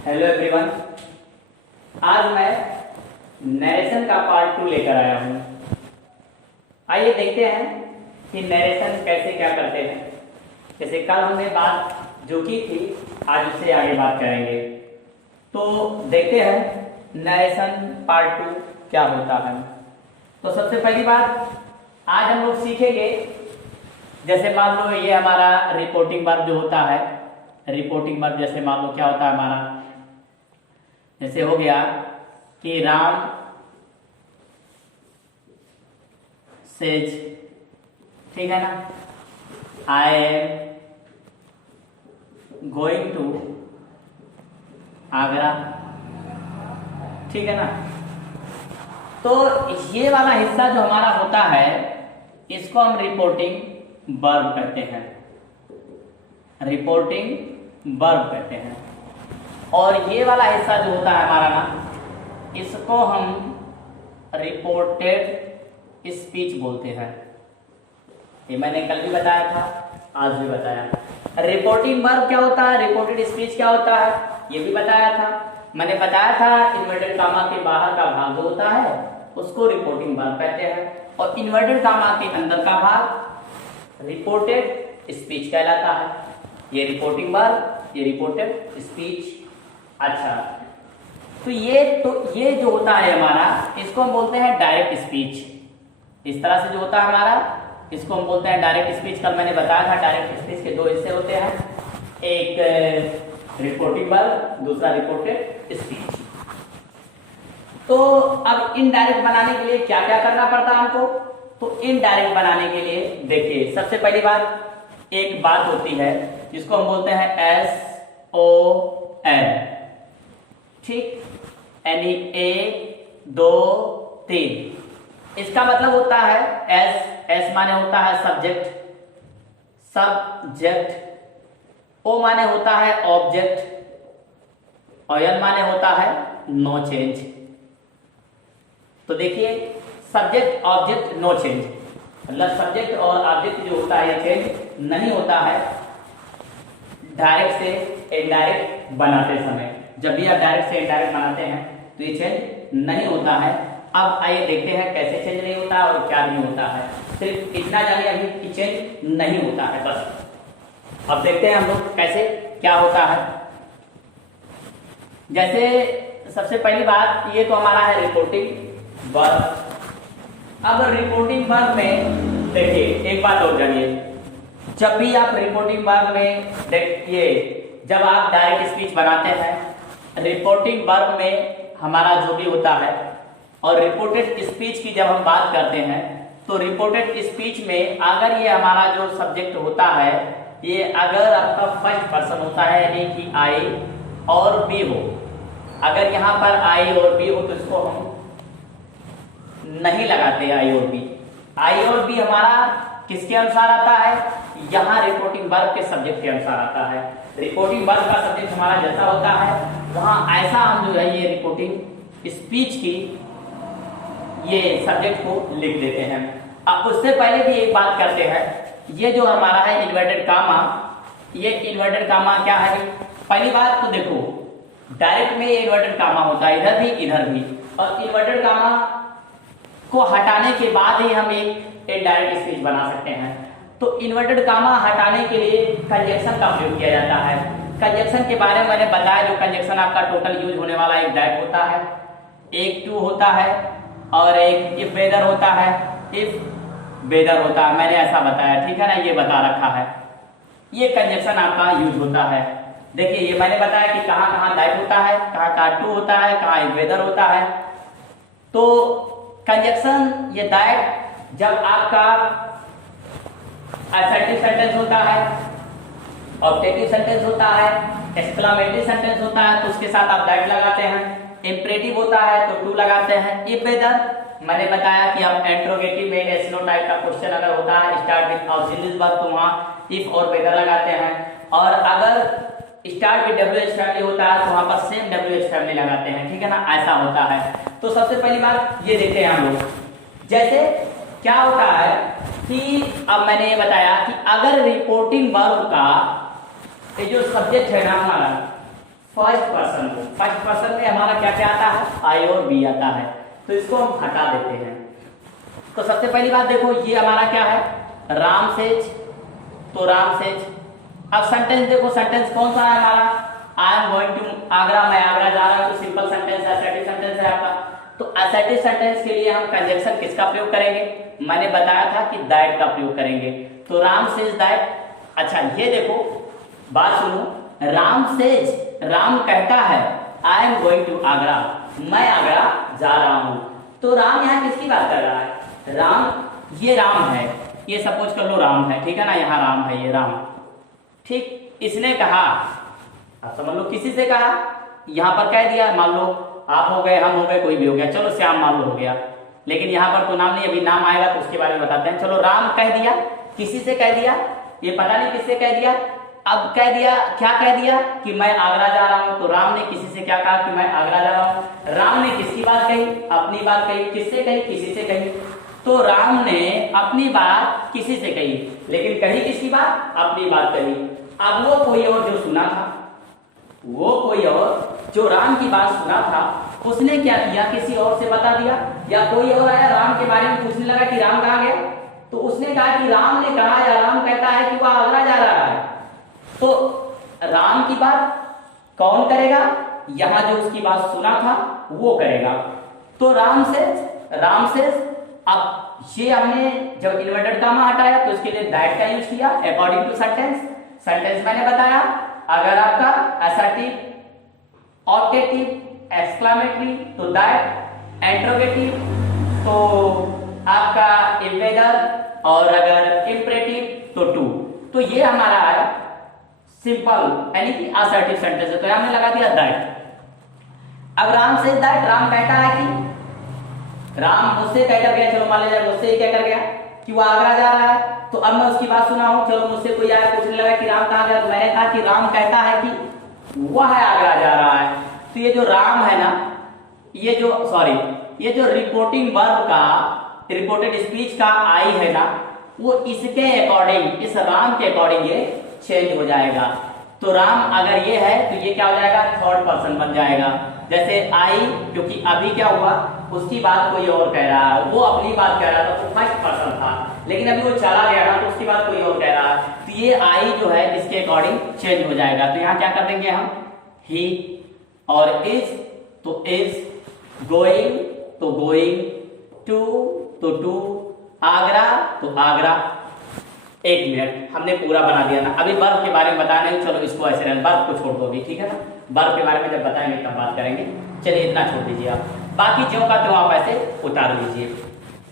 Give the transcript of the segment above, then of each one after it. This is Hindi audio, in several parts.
Hello everyone. आज मैं नरेशन का पार्ट 2 लेकर आया हूँ। आइए देखते हैं कि नरेशन कैसे क्या करते हैं। जैसे कल हमने बात जो की थी, आज उससे आगे बात करेंगे। तो देखते हैं नरेशन पार्ट 2 क्या होता है। तो सबसे पहली बात आज हम लोग सीखेंगे, जैसे मान लो ये हमारा रिपोर्टिंग वर्ब जो होता है। रिपोर्टिंग वर्ब जैसे मान लो क्या होता है हमारा, जैसे हो गया कि राम सेज, ठीक है ना, I am going to Agra, ठीक है ना। तो ये वाला हिस्सा जो हमारा होता है इसको हम रिपोर्टिंग वर्ब कहते हैं। रिपोर्टिंग वर्ब कहते हैं। और ये वाला हिस्सा जो होता है हमारा ना, इसको हम रिपोर्टेड स्पीच बोलते हैं। ये मैंने कल भी बताया था, आज भी बताया। रिपोर्टिंग वर्ब क्या होता है, रिपोर्टेड स्पीच क्या होता है, ये भी बताया था। मैंने बताया था इन्वर्टेड कामा के बाहर का भाग जो होता है उसको रिपोर्टिंग वर्ब कहते हैं, और इन्वर्टेड कामा के अंदर का भाग रिपोर्टेड स्पीच कहलाता है। ये रिपोर्टिंग वर्ब, ये रिपोर्टेड स्पीच। अच्छा, तो ये जो होता है हमारा, इसको हम बोलते हैं डायरेक्ट स्पीच। इस तरह से जो होता है हमारा, इसको हम बोलते हैं डायरेक्ट स्पीच। कल मैंने बताया था डायरेक्ट स्पीच के दो हिस्से होते हैं, एक रिपोर्टिंग वर्ब, दूसरा रिपोर्टेड स्पीच। तो अब इनडायरेक्ट बनाने के लिए क्या क्या करना पड़ता है हमको। तो इनडायरेक्ट बनाने के लिए देखिए, सबसे पहली बात एक बात होती है जिसको हम बोलते हैं SON, ठीक, यानी 1 2 3। इसका मतलब होता है एस माने होता है सब्जेक्ट, O माने होता है ऑब्जेक्ट, और N माने होता है नो चेंज। तो देखिए, सब्जेक्ट ऑब्जेक्ट नो चेंज, मतलब सब्जेक्ट और ऑब्जेक्ट जो होता है ये चेंज नहीं होता है डायरेक्ट से इनडायरेक्ट बनाते समय। जब भी आप डायरेक्ट से इनडायरेक्ट बनाते हैं तो ये चेंज नहीं होता है। अब आइए देखते हैं कैसे चेंज नहीं होता है और क्या नहीं होता है। सिर्फ इतना जानिए अभी कि चेंज नहीं होता है, बस। अब देखते हैं हम लोग कैसे क्या होता है। जैसे सबसे पहली बात, ये तो हमारा है रिपोर्टिंग वर्ब। अब रिपोर्टिंग वर्ब में देखिए एक बात और जानिए, जब भी आप रिपोर्टिंग वर्ब में देखिए, जब आप डायरेक्ट स्पीच बनाते हैं रिपोर्टिंग वर्ब में हमारा जो भी होता है, और रिपोर्टेड स्पीच की जब हम बात करते हैं तो रिपोर्टेड स्पीच में अगर ये हमारा जो सब्जेक्ट होता है, ये अगर आपका फर्स्ट पर्सन होता है, यानी कि आई और बी हो, अगर यहाँ पर आई और बी हो तो इसको हम नहीं लगाते आई और बी। आई और बी हमारा किसके अनुसार आता है, यहाँ रिपोर्टिंग वर्ब के सब्जेक्ट के अनुसार आता है। रिपोर्टिंग वर्ब का सब्जेक्ट हमारा जैसा होता है वहां ऐसा हम जो है ये रिपोर्टिंग स्पीच की ये सब्जेक्ट को लिख देते हैं। अब उससे पहले भी एक बात करते हैं, ये जो हमारा है इन्वर्टेड कामा, ये इन्वर्टेड कामा क्या है। पहली बात तो देखो, डायरेक्ट में ये इन्वर्टेड कामा होता है, इधर भी इधर भी, और इन्वर्टेड कामा को हटाने के बाद ही हम एक इनडायरेक्ट स्पीच बना सकते हैं। तो इन्वर्टेड कामा हटाने के लिए कंजक्शन का प्रयोग किया जाता है। कंजक्शन के बारे में मैंने बताया, जो कंजक्शन आपका टोटल यूज होने वाला एक दैट होता है, एक टू होता है, और एक इफ वेदर होता है, इफ वेदर होता है। मैंने ऐसा बताया, ठीक है ना, ये बता रखा है। ये कंजक्शन आपका यूज होता है। देखिए, ये मैंने बताया कि कहाँ कहाँ दैट होता है, कहाँ कहाँ टू होता है, कहाँ इफ वेदर होता है। तो कंजक्शन ये दैट जब आपका असर्टिव सेंटेंस होता है, ऑब्जेक्टिव सेंटेंस होता है, एक्सक्लेमेटरी सेंटेंस होता है तो उसके साथ आप दैट लगाते हैं। इंपरेटिव होता है तो टू लगाते हैं। इफ वेदर मैंने बताया कि आप इंट्रोगेटिव में एसनो टाइप का क्वेश्चन अगर होता है स्टार्ट विद ऑक्सिलरी वर्ब तो वहां इफ और वेदर लगाते हैं, और अगर स्टार्ट विद WH फैमिली होता है तो वहां पर सेम WH फैमिली लगाते हैं, ठीक है ना, ऐसा होता है। तो सबसे पहली बात ये देखते हैं हम लोग, जैसे क्या होता है कि अब मैंने ये बताया कि अगर रिपोर्टिंग वर्ब का ये जो सब्जेक्ट है ना हमारा, फर्स्ट पर्सन को। फर्स्ट पर्सन में हमारा क्या क्या आता है, आई और बी आता है, तो इसको हम हटा देते हैं। तो सबसे पहली बात देखो, ये हमारा क्या है, राम सेज, तो राम सेज। अब सेंटेंस देखो, सेंटेंस कौन सा है हमारा, I am going to Agra, मैं आगरा जा रहा हूं, तो सिंपल सेंटेंस है, असर्टिव सेंटेंस है आपका। तो असर्टिव सेंटेंस के लिए हम कंजंक्शन किसका प्रयोग करेंगे, मैंने बताया था कि दैट का प्रयोग करेंगे। तो राम सेज दैट। अच्छा ये देखो, बात सुनो, राम सेज, राम कहता है, I am going to Agra, मैं आगरा जा रहा हूं। तो राम यहाँ किसकी बात कर रहा है, राम, ये राम है, ये सपोज कर लो राम है, ठीक है ना, यहाँ राम है, ये राम, ठीक। इसने कहा, आप समझ लो किसी से कहा, यहाँ पर कह दिया, मान लो आप हो गए, हम हो गए, कोई भी हो गया, चलो श्याम मान लो हो गया, लेकिन यहाँ पर तो नाम नहीं, अभी नाम आएगा तो उसके बारे में बताते हैं। चलो राम कह दिया, किसी से कह दिया, ये पता नहीं किससे कह दिया। अब कह दिया, क्या कह दिया कि मैं आगरा जा रहा हूं, तो राम ने किसी से क्या कहा कि मैं आगरा जा रहा हूं। राम ने किसकी बात कही, अपनी बात कही, किससे कही, किसी से कही। तो राम ने अपनी बात किसी से कही, लेकिन कही किसकी बात, अपनी बात कही। अब वो कोई और जो सुना था, वो कोई और जो राम की बात सुना था, उसने क्या किया, किसी और से बता दिया, या कोई और आया राम के बारे में पूछने लगा कि राम कहाँ गया, तो उसने कहा कि राम ने कहा, या राम कहता है कि वह आगरा जा रहा है। तो राम की बात कौन करेगा, यहां जो उसकी बात सुना था वो करेगा। तो राम से अब ये हमने जब इन्वर्टेड कॉमा हटाया तो इसके लिए दैट का यूज किया अकॉर्डिंग टू सेंटेंस। सेंटेंस मैंने बताया, अगर आपका असर्टिव, ऑब्जेक्टिव, एक्सक्लेमेटरी तो दैट, इंटरोगेटिव तो आपका इम्पेगर, और अगर इंपरेटिव तो टू। तो ये हमारा है सिंपल यानी कि असर्टिव सेंटेंस है, तो हमने लगा दिया दैट। अब राम से दैट, राम कहता है कि, राम मुझसे कहकर गया, चलो मान लीजिए मुझसे ही कहकर गया कि वो आगरा जा रहा है, तो अब मैं उसकी बात सुना हूं, चलो मुझसे कोई आया पूछने लगा कि राम कहाँ गया, तो मैंने कहा कि राम कहता है कि वह आगरा जा रहा है। तो ये जो राम है ना, ये जो रिपोर्टिंग वर्ब का, रिपोर्टेड स्पीच का आई है ना, वो इसके अकॉर्डिंग, इस राम के अकॉर्डिंग ये चेंज हो जाएगा। तो राम अगर ये है तो ये क्या हो जाएगा, थर्ड पर्सन बन जाएगा। जैसे आई, क्योंकि अभी क्या हुआ, उसकी बात कोई और कह रहा है, वो अपनी बात कह रहा था, तो फर्स्ट पर्सन था, लेकिन अभी वो चला गया ना, तो उसकी बात कोई और कह रहा है, तो ये आई जो है इसके अकॉर्डिंग चेंज हो जाएगा। तो यहाँ क्या कर देंगे हम, ही, और इज तो इज, गोइंग तो गोइंग, टू तो टू, आगरा तो आगरा। एक मिनट, हमने पूरा बना दिया ना, अभी वर्ब के बारे में बताना है, चलो इसको ऐसे रहने, वर्ब को छोड़ दो अभी, ठीक है ना, वर्ब के बारे में जब बताएंगे तब बात करेंगे। चलिए इतना छोड़ दीजिए आप, बाकी ज्यों का त्यों आप ऐसे उतार लीजिए।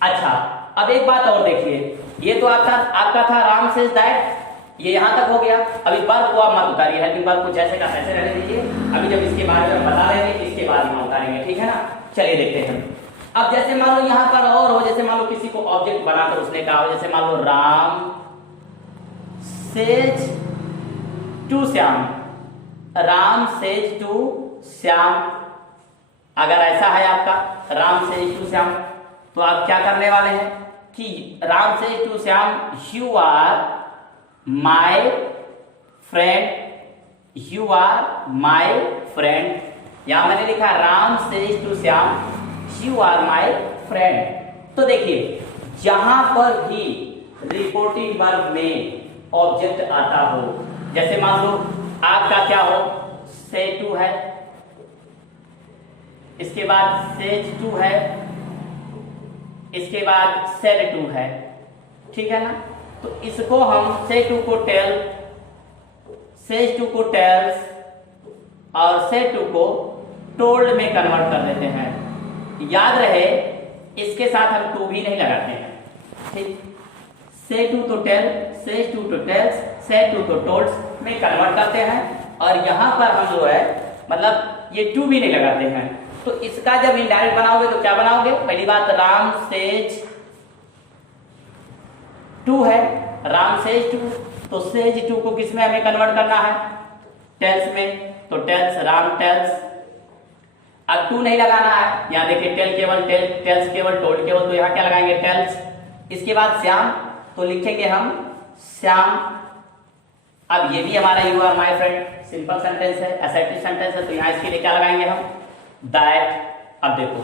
अच्छा अब एक बात और देखिए, ये तो आपका था राम सेज दैट, ये यहां तक हो गया। अभी वर्ब को आप मत उतारिए, हेल्पिंग वर्ब को जैसे का तैसे रहने दीजिए, अभी जब इसके बारे में बता देंगे इसके बाद यहाँ उतारेंगे, ठीक है ना। चलिए देखते हैं। अब जैसे मान लो यहाँ पर और हो, जैसे मान लो किसी को ऑब्जेक्ट बनाकर उसने कहा हो, जैसे मान लो Ram says to Shyam, Ram says to Shyam. अगर ऐसा है आपका राम सेज टू श्याम, तो आप क्या करने वाले हैं कि Ram says to Shyam, you are my friend, you are my friend. यहां मैंने लिखा Ram says to Shyam, you are my friend. तो देखिए जहां पर भी रिपोर्टिंग वर्ब में ऑब्जेक्ट आता हो, जैसे मान लो आपका क्या हो, से टू है, इसके बाद सेज टू है, इसके बाद सेड टू है, ठीक है ना। तो इसको हम से टू को टेल, सेज टू को टेल्स, और से टू को टोल्ड में कन्वर्ट कर देते हैं। याद रहे इसके साथ हम टू भी नहीं लगाते हैं, ठीक। से टू तो टेल, से टू तो टेल्स, से टू तो टोल्ड्स में कन्वर्ट करते हैं, और यहां पर हम जो है मतलब ये टू भी नहीं लगाते हैं। तो इसका जब इनडायरेक्ट बनाओगे तो क्या बनाओगे, पहली बात राम सेज टू है, राम सेज टू, तो सेज टू को किसमें हमें कन्वर्ट करना है, टेल्स में, तो टेल्स, राम टेल्स। अब टू नहीं लगाना है, यहाँ देखिए टेल केवल टेल, टेल्स केवल, टोल्ड केवल, तो यहाँ क्या लगाएंगे टेल्स। इसके बाद श्याम, तो लिखेंगे हम श्याम। अब ये भी हमारा you are my friend, simple sentence है, असर्टिव सेंटेंस है, तो यहाँ इसके लिए क्या लगाएंगे हम, दैट। अब देखो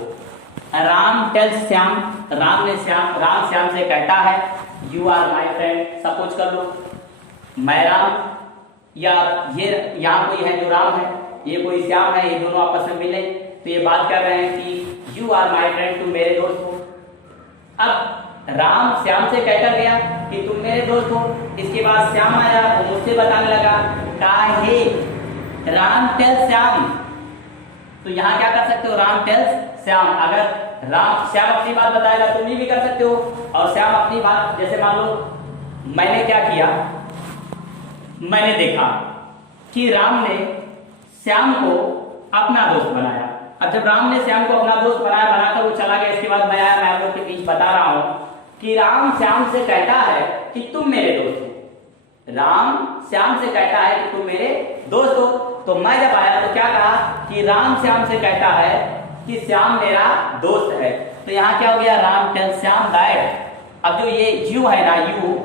राम टेल्स श्याम, राम श्याम से कहता है you are my friend. Suppose कर लो मैं राम, या ये यहाँ कोई है जो राम है, ये कोई श्याम है, ये दोनों आपस में मिले तो ये बात कर रहे हैं कि यू आर माई फ्रेंड, तुम मेरे दोस्त हो। अब राम श्याम से कहकर गया कि तुम मेरे दोस्त हो, इसके बाद श्याम आया वो मुझसे बताने लगा काहे राम टेल्स श्याम। तो यहाँ क्या कर सकते हो, राम टेल्स श्याम। अगर राम श्याम अपनी बात बताएगा तुम भी कर सकते हो, और श्याम अपनी बात, जैसे मान लो मैंने क्या किया, मैंने देखा कि राम ने श्याम को अपना दोस्त बनाया। अब जब राम ने श्याम को अपना दोस्त बनाकर वो चला गया, इसके बाद मैं आया, मैं आप लोग के बीच बता रहा हूं कि राम श्याम से कहता है कि तुम मेरे दोस्त हो। राम श्याम से कहता है कि तुम मेरे दोस्त हो। तो मैं जब आया तो क्या कहा कि राम श्याम से कहता है कि श्याम मेरा दोस्त है। तो यहाँ क्या हो गया, राम टेल्स श्याम दैट। अब जो ये यू है ना, यू,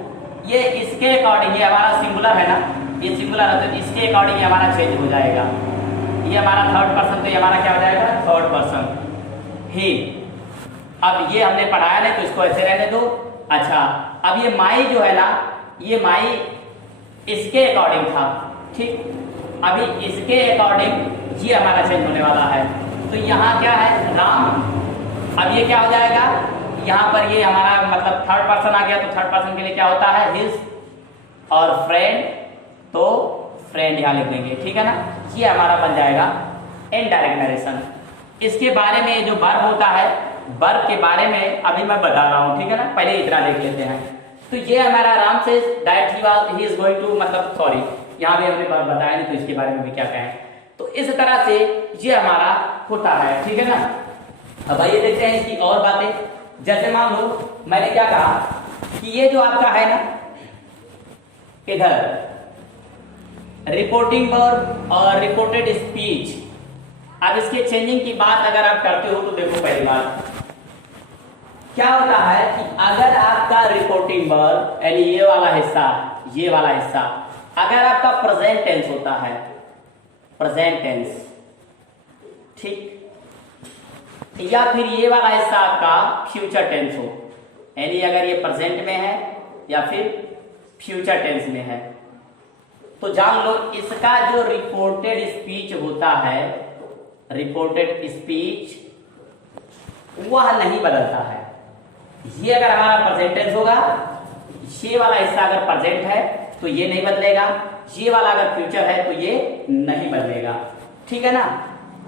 ये इसके अकॉर्डिंग, ये हमारा सिंगुलर है ना, ये सिंगुलर है तो इसके अकॉर्डिंग ये हमारा चेंज हो जाएगा। ये हमारा थर्ड पर्सन, तो ये हमारा क्या हो जाएगा, थर्ड पर्सन ही। अब ये हमने पढ़ाया नहीं तो इसको ऐसे रहने दो। अच्छा, अब ये माई जो है ना, ये माई इसके अकॉर्डिंग था, ठीक। अभी इसके अकॉर्डिंग ये हमारा चेंज होने वाला है। तो यहाँ क्या है, राम, अब ये क्या हो जाएगा, यहाँ पर ये हमारा मतलब थर्ड पर्सन आ गया। तो थर्ड पर्सन के लिए क्या होता है, हिज, और फ्रेंड, तो फ्रेंड यहाँ लिख देंगे, ठीक है ना। ये हमारा बन जाएगा इनडायरेक्ट नरेशन। इसके बारे में जो वर्ब होता है, वर्ब के बारे में अभी मैं बता रहा हूँ, ठीक है ना। पहले इतना देख लेते हैं। तो ये हमारा राम से that he is going to, मतलब सॉरी यहाँ भी हमने वर्ब बताया नहीं तो इसके बारे में भी क्या कहें। तो इस तरह से ये हमारा होता है, ठीक है ना। अब आइए देखते हैं इसकी और बातें। जैसे मान लो मैंने क्या कहा कि ये जो आपका है ना, इधर रिपोर्टिंग वर्ब और रिपोर्टेड स्पीच। अब इसके चेंजिंग की बात अगर आप करते हो तो देखो पहली बात क्या होता है कि अगर आपका रिपोर्टिंग वर्ब यानी ये वाला हिस्सा, ये वाला हिस्सा अगर आपका प्रेजेंट टेंस होता है, प्रेजेंट टेंस, ठीक, या फिर ये वाला हिस्सा आपका फ्यूचर टेंस हो, यानी अगर ये प्रेजेंट में है या फिर फ्यूचर टेंस में है, तो जान लो इसका जो रिपोर्टेड स्पीच होता है, रिपोर्टेड स्पीच, वह नहीं बदलता है। ये अगर हमारा प्रेजेंट टेंस होगा, ये वाला हिस्सा अगर प्रेजेंट है तो ये नहीं बदलेगा, ये वाला अगर फ्यूचर है तो ये नहीं बदलेगा, ठीक है ना।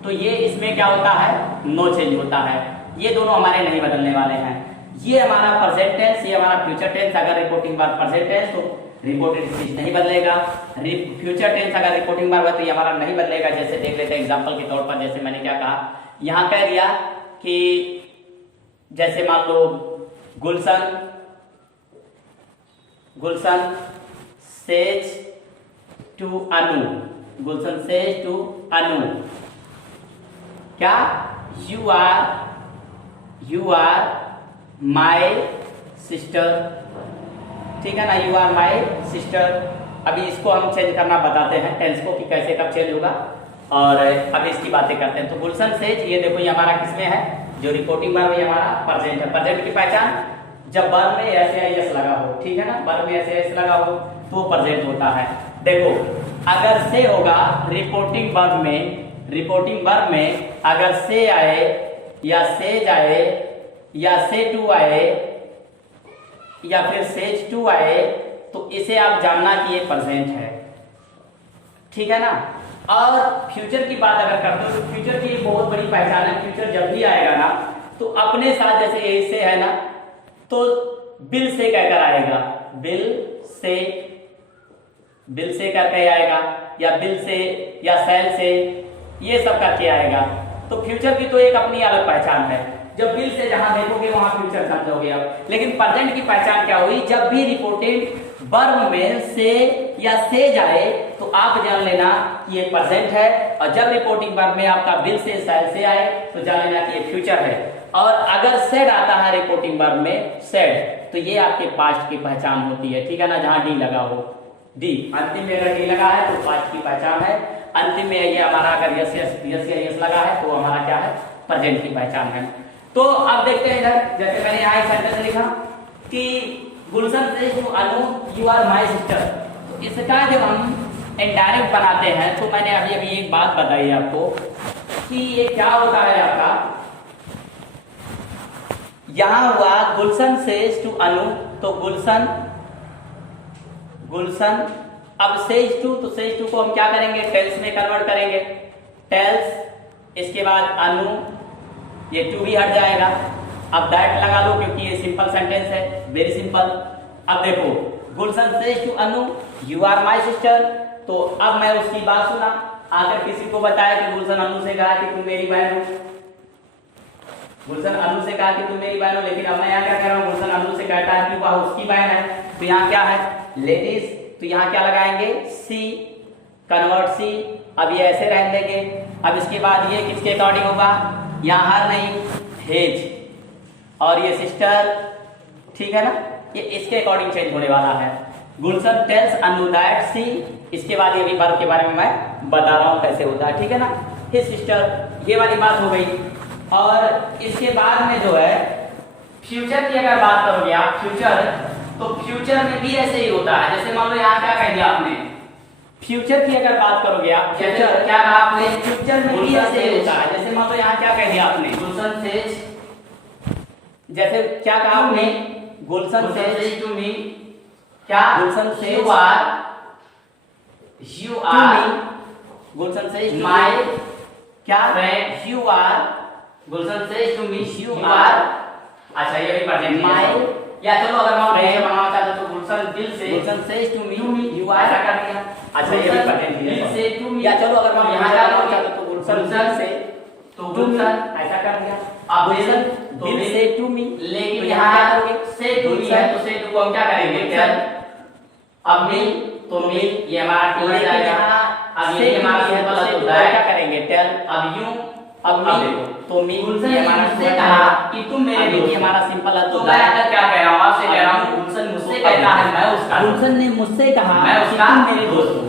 तो ये इसमें क्या होता है, नो चेंज होता है। ये दोनों हमारे नहीं बदलने वाले हैं। ये हमारा प्रेजेंट टेंस, ये हमारा फ्यूचर टेंस। अगर रिपोर्टिंग वर्ब प्रेजेंट टेंस तो रिपोर्टेड स्पीच नहीं बदलेगा। फ्यूचर टेंस अगर रिपोर्टिंग वर्ब है तो ये हमारा नहीं बदलेगा। जैसे देख लेते हैं एग्जांपल के तौर पर, जैसे मैंने क्या कहा, यहाँ कह दिया कि जैसे मान लो Gulshan, Gulshan says to Anu, Gulshan says to Anu, क्या, यू आर माई सिस्टर, ठीक है ना, यू आर माई सिस्टर। अभी इसको हम चेंज करना बताते हैं टेंस को कि कैसे कब चेंज होगा, और अभी इसकी बातें करते हैं। तो गुलशन सेज, ये देखो ये हमारा किसमें है, जो रिपोर्टिंग वर्ब है हमारा प्रेजेंट है। प्रेजेंट की पहचान जब वर्ब में एस लगा हो, ठीक है ना, वर्ब में एस लगा हो तो प्रेजेंट होता है। देखो अगर से होगा रिपोर्टिंग वर्ब में, रिपोर्टिंग वर्ब में अगर से आए या सेज आए या से टू आए या फिर सेज टू आए तो इसे आप जानना कि ये प्रेजेंट है, ठीक है ना। और फ्यूचर की बात अगर करते हो तो फ्यूचर की बहुत बड़ी पहचान है। फ्यूचर जब भी आएगा ना तो अपने साथ, जैसे यही से है ना, तो बिल से कहकर आएगा, बिल से करके आएगा, या बिल से या सेल से, ये सब करके आएगा। तो फ्यूचर की तो एक अपनी अलग पहचान है। जब बिल से जहां देखोगे वहां फ्यूचर समझोगे आप। लेकिन प्रेजेंट की पहचान क्या हुई, जब भी रिपोर्टेड वर्ब में से या से जाए तो आप जान लेना कि ये प्रेजेंट है, और जब रिपोर्टिंग वर्ब में आपका बिल से सेल से आए तो जान लेना कि ये फ्यूचर है। और अगर सेड आता है रिपोर्टिंग वर्ब में, सेड, तो ये आपके पास्ट की पहचान होती है, ठीक है ना, जहां डी लगा हो। डी, अंतिम में अगर डी लगा है तो पास्ट की पहचान है, अंतिम में ये हमारा अगर यस यस यस या यस लगा है तो हमारा क्या है, प्रेजेंट की पहचान है। तो अब देखते हैं इधर, जैसे मैंने यहाँ सेंटेंस लिखा कि Gulshan says to Anu you are my sister, तो इसका जब हम इनडायरेक्ट बनाते हैं तो मैंने अभी अभी एक बात बताई आपको कि ये क्या होता है आपका, यहां हुआ गुलशन सेज टू अनु, तो गुलशन अब सेज टू, तो सेज टू को हम क्या करेंगे, टेल्स में कन्वर्ट करेंगे, टेल्स, इसके बाद अनु, ये टू भी हट जाएगा, अब दैट लगा लो क्योंकि ये सिंपल सेंटेंस है, वेरी सिंपल। अब देखो Gulshan says to Anu you are my sister, तो अब मैं उसकी बात सुना, आकर किसी को बताया कि गुलशन अनु से कहा कि तुम मेरी बहन हो, गुलशन अनु से कहा कि तुम मेरी बहन हो, लेकिन अब मैं यहाँ क्या कह रहा हूँ, गुलशन अनु से कहता है कि वह उसकी बहन है, तो यहाँ क्या है, लेडीज, तो यहाँ क्या लगाएंगे, सी, कन्वर्ट सी, अब ये ऐसे रहने देंगे। अब इसके बाद ये किसके अकॉर्डिंग होगा, यहाँ हर नहीं, हेज, और ये सिस्टर, ठीक है ना, ये इसके अकॉर्डिंग चेंज होने वाला है। गुलशन टेल्स अनु दैट सी, इसके बाद ये भी वर्ब के बारे में मैं बता रहा हूँ कैसे होता है, ठीक है ना, हिज सिस्टर, ये वाली बात हो गई। और इसके बाद में जो है फ्यूचर की अगर बात करोगे आप, फ्यूचर, तो फ्यूचर में भी ऐसे ही होता है, जैसे मान लो यहाँ क्या कह दिया आपने, फ्यूचर की अगर बात करोगे आप, फ्यूचर क्या कहा आपने, फ्यूचर में भी ऐसे ही होता है, जैसे मान लो यहाँ क्या कह दिया आपने, गुलशन सेज, जैसे क्या कहा आपने, गुलशन सेज टू मी, क्या, Gulshan says you are Gulshan says my, क्या, you are, Gulshan says to me you are, अच्छा ये भी प्रेजेंट माय, या चलो अगर मैं बनाना चाहता तो गुलशन दिल से, Gulshan says to me you are, ऐसा कर दिया, अच्छा ये भी प्रेजेंट दिल से टू मी, या चलो अगर मैं यहाँ जाना चाहता तो गुलशन से, तो गुलशन ऐसा कर दिया, अब दिल से टू मी, लेकिन यहाँ क्या करोगे, से टू मी है, तो से टू को हम क्या करेंगे, टेल, अब मिल, तो मिल, ये हमारा टू हो जाएगा, अब ये हमारा सिंपल होता है, क्या करेंगे, टेल, अब यू, अब देखो, तो मी, ये हमारा से कहा कि तुम मेरे दोस्त, ये हमारा सिंपल है, तो मैं अगर क्या कह रहा हूँ, आपसे कह रहा हूँ, गुलशन मुझसे कहता है मैं उसका, गुलशन ने मुझसे कहा मैं उसका, तुम मेरे दोस्त हो,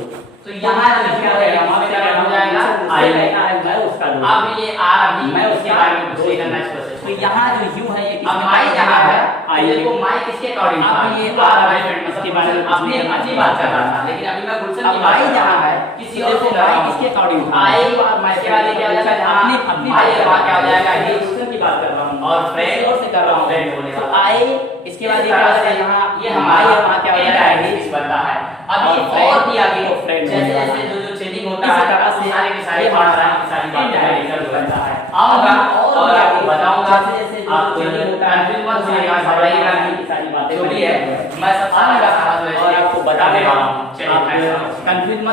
तो यहाँ मैं क्या कह रहा हूँ, आपसे क्या हो जाएगा, आई कहता है मैं उसका दोस्त, अब ये आर, अभी मैं उसके बारे में कुछ करना है, तो यहाँ जो यू है ये, अब माई जहाँ है, आई देखो माई किसके अकॉर्डिंग, अब ये आर इसके बारे में अपनी अच्छी बात कर रहा था, लेकिन अभी मैं गुलशन की माई जहाँ है किसी और को माई किसके अकॉर्डिंग, आई और माई के बाद क्या हो जाएगा, अपनी माई वहाँ क्या हो जाएगा, ये गुलशन की बात कर रहा हूँ, और फ्रेंड और से कर रहा हूँ, फ्रेंड होने वाला, आई इसके बाद यहाँ ये हमारा वहाँ क्या हो जाएगा, इस बनता है। अभी और भी आगे जैसे जैसे जो चेंजिंग होता है, सारे के सारे पार्ट्स सारी बातें रिजल्ट बनता है, आऊंगा और आपको बताऊंगा, आपको कंफ्यूज मत होइएगा, घबराइएगा नहीं, सारी बातें जो भी है मैं सब सारा का सारा और आपको बताने वाला हूं, चलिए कंफ्यूज मत